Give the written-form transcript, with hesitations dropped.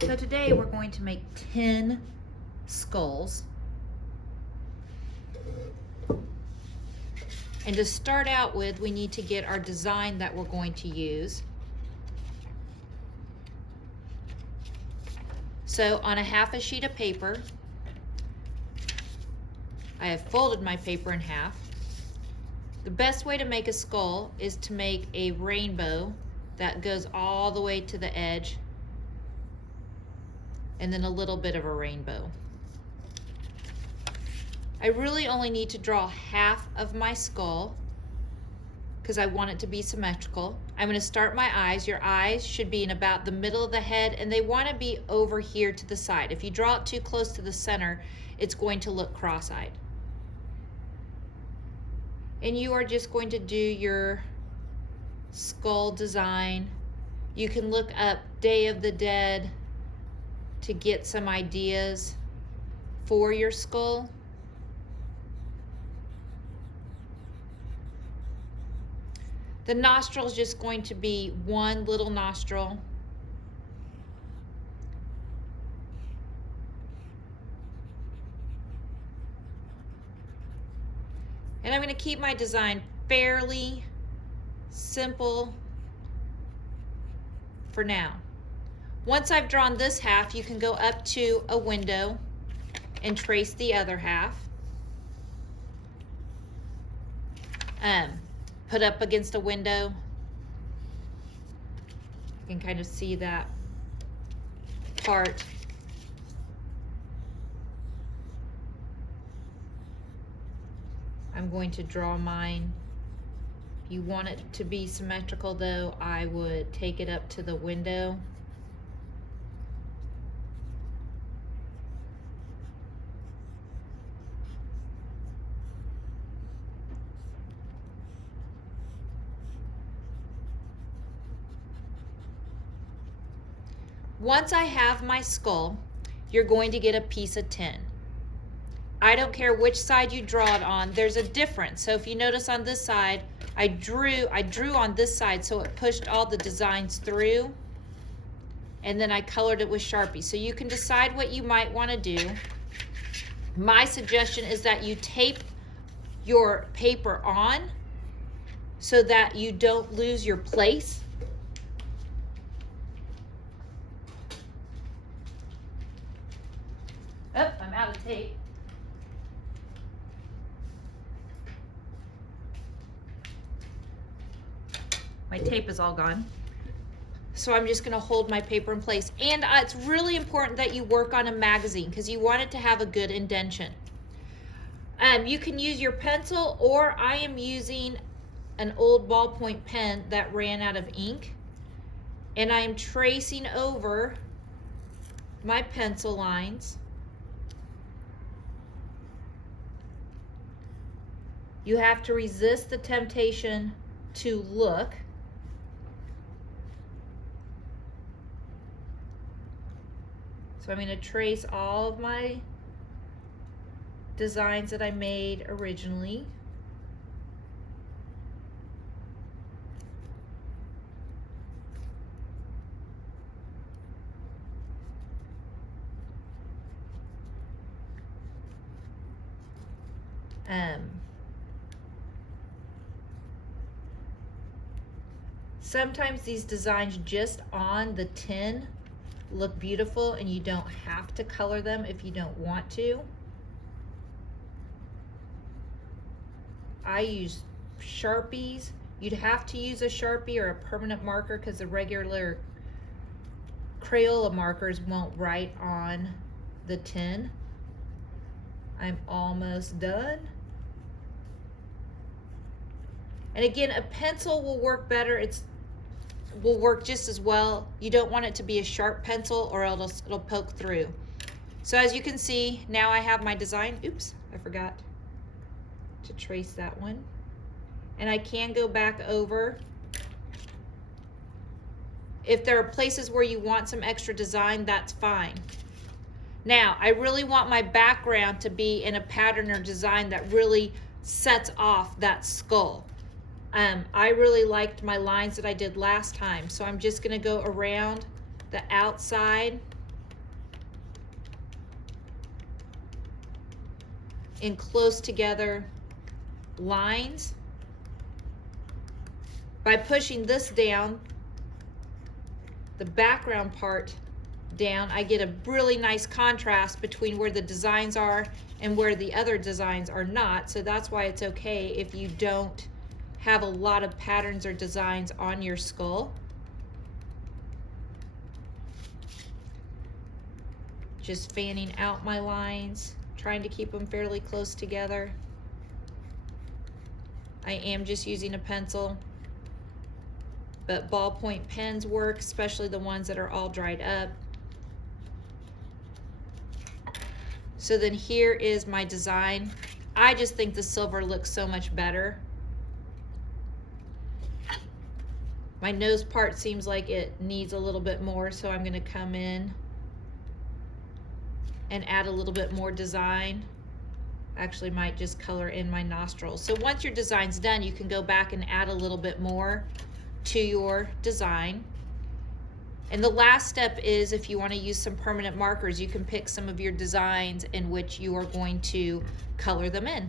So today we're going to make 10 skulls. And to start out with, we need to get our design that we're going to use. So on a half a sheet of paper, I have folded my paper in half. The best way to make a skull is to make a rainbow that goes all the way to the edge, and then a little bit of a rainbow. I really only need to draw half of my skull because I want it to be symmetrical. I'm going to start my eyes. Your eyes should be in about the middle of the head, and they want to be over here to the side. If you draw it too close to the center, it's going to look cross-eyed. And you are just going to do your skull design. You can look up Day of the Dead to get some ideas for your skull. The nostril is just going to be one little nostril. And I'm going to keep my design fairly simple for now. Once I've drawn this half, you can go up to a window and trace the other half. Put up against a window. You can kind of see that part. I'm going to draw mine. If you want it to be symmetrical though, I would take it up to the window. Once I have my skull, you're going to get a piece of tin. I don't care which side you draw it on, there's a difference. So if you notice on this side, I drew on this side so it pushed all the designs through, and then I colored it with Sharpie. So you can decide what you might want to do. My suggestion is that you tape your paper on so that you don't lose your place. Oh, I'm out of tape. My tape is all gone. So I'm just gonna hold my paper in place. And it's really important that you work on a magazine because you want it to have a good indentation. You can use your pencil, or I am using an old ballpoint pen that ran out of ink. And I am tracing over my pencil lines. You have to resist the temptation to look. So I'm going to trace all of my designs that I made originally. Sometimes these designs just on the tin look beautiful and you don't have to color them if you don't want to. I use Sharpies. You'd have to use a Sharpie or a permanent marker because the regular Crayola markers won't write on the tin. I'm almost done. And again, a pencil will work better. Will work just as well. You don't want it to be a sharp pencil or it'll poke through. So as you can see, now I have my design. Oops, I forgot to trace that one. And I can go back over. If there are places where you want some extra design, that's fine. Now, I really want my background to be in a pattern or design that really sets off that skull. I really liked my lines that I did last time, so I'm just going to go around the outside in close together lines. By pushing this down, the background part down, I get a really nice contrast between where the designs are and where the other designs are not. So that's why it's okay if you don't have a lot of patterns or designs on your skull. Just fanning out my lines, trying to keep them fairly close together. I am just using a pencil, but ballpoint pens work, especially the ones that are all dried up. So then here is my design. I just think the silver looks so much better. My nose part seems like it needs a little bit more, so I'm gonna come in and add a little bit more design. Actually might just color in my nostrils. So once your design's done, you can go back and add a little bit more to your design. And the last step is, if you want to use some permanent markers, you can pick some of your designs in which you are going to color them in.